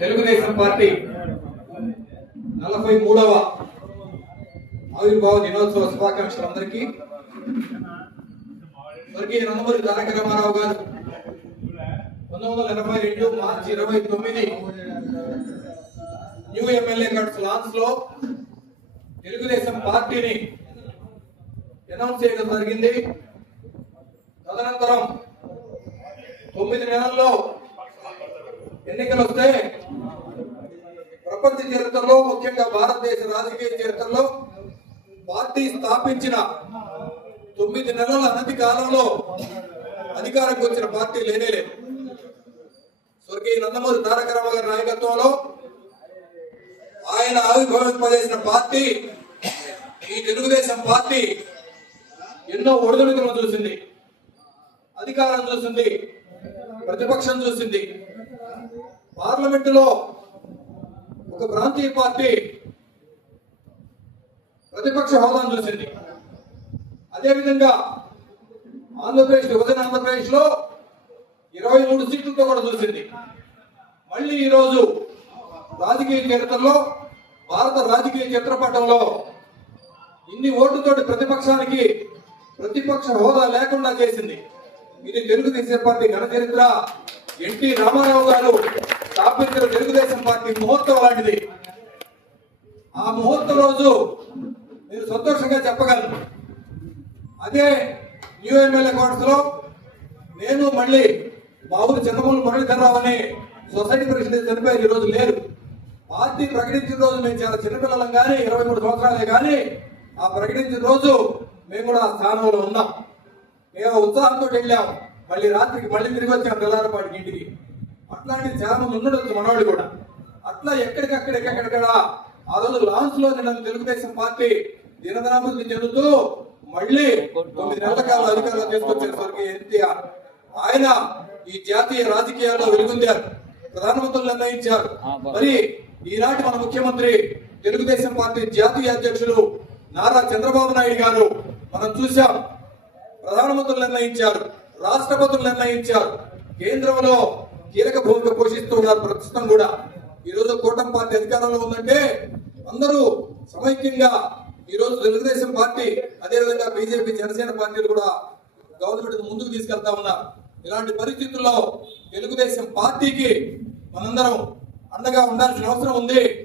Telugu Desam party 43వ ఆవిర్భావ దినోత్సవ శుభాకాంక్షలు అందరికీ. స్వర్గీయ నందమూరి తారక రామారావు గారు 1982 మార్చి 29 న్యూ ఎమ్మెల్యే కార్డ్స్ లాంచ్ లో తెలుగుదేశం పార్టీని అనౌన్స్ చేయడం జరిగింది. తదనంతరం 9 నెలల్లో ఎన్నికలు వస్తే ప్రపంచ చరిత్రలో, ముఖ్యంగా భారతదేశ రాజకీయ చరిత్రలో పార్టీ స్థాపించిన 9 నెలల అనతి కాలంలో అధికారంకి వచ్చిన పార్టీ లేనే లేదు. స్వర్గీయ నందమూరి తారక రామారావు గారి నాయకత్వంలో ఆయన ఆవిర్భవింపజేసిన పార్టీ ఈ తెలుగుదేశం పార్టీ ఎన్నో ఒడిదుడుకులను చూసింది, అధికారం చూసింది, ప్రతిపక్షం చూసింది. పార్లమెంటులో ఒక ప్రాంతీయ పార్టీ ప్రతిపక్ష హోదాను చూసింది. అదేవిధంగా ఆంధ్రప్రదేశ్ లో 23 సీట్లతో కూడా చూసింది. మళ్ళీ ఈరోజు రాజకీయ చరిత్రలో, భారత రాజకీయ చిత్రపటంలో ఇన్ని ఓట్లతోటి ప్రతిపక్షానికి ప్రతిపక్ష హోదా లేకుండా చేసింది. ఇది తెలుగుదేశం పార్టీ ఘన చరిత్ర. ఎన్టీ రామారావు గారు స్థాపించిన తెలుగుదేశం పార్టీ ముహూర్తం లాంటిది. ఆ ముహూర్తం రోజు మీరు సంతోషంగా చెప్పగలరు. అదే న్యూ ఎమ్మెల్యే క్వార్టర్స్ లో నేను మళ్ళీ మా ఊరు చంద్రమూలి మురళీధరరావు అని సొసైటీ ప్రెసిడెంట్ చనిపోయారు, ఈ రోజు లేరు. పార్టీ ప్రకటించిన రోజు మేము చాలా చిన్నపిల్లలం కానీ 23 సంవత్సరాలే కానీ ఆ ప్రకటించిన రోజు మేము కూడా ఆ స్థానంలో ఉన్నాం. మేము ఉత్సాహంతో వెళ్ళాం. మళ్ళీ రాత్రికి మళ్ళీ తిరిగి వచ్చాం తెల్లారపాటికి ఇంటికి. అట్లాంటిది చాలా మంది ఉండొచ్చు మనవాళ్ళు కూడా. అట్లా ఎక్కడికక్కడ ఆ రోజు లాంచ్ లో నిన్న తెలుగుదేశం పార్టీ దినదినాభివృద్ధి చెందుతూ మళ్ళీ 9 నెలల కాలం అధికారంలో తీసుకొచ్చిన స్వర్గీయ ఎన్టీఆర్ ఆయన ఈ జాతీయ రాజకీయాల్లో వెలుగొందారు, ప్రధానమంత్రులు నిర్ణయించారు. మరి ఈనాటి మన ముఖ్యమంత్రి తెలుగుదేశం పార్టీ జాతీయ అధ్యక్షులు నారా చంద్రబాబు నాయుడు గారు మనం చూశాం. ప్రధానమంత్రులు నిర్ణయించారు, రాష్ట్రపతులు నిర్ణయించారు, కేంద్రంలో కీలక భూమిక పోషిస్తున్నారు ప్రస్తుతం కూడా. ఈ రోజు కూటమి పార్టీ అధికారంలో ఉందంటే అందరూ సమైక్యంగా ఈ రోజు తెలుగుదేశం పార్టీ, అదేవిధంగా బీజేపీ, జనసేన పార్టీలు కూడా గవర్నమెంట్ ముందుకు తీసుకెళ్తా ఉన్నారు. ఇలాంటి పరిస్థితుల్లో తెలుగుదేశం పార్టీకి మనందరం అండగా ఉండాల్సిన అవసరం ఉంది.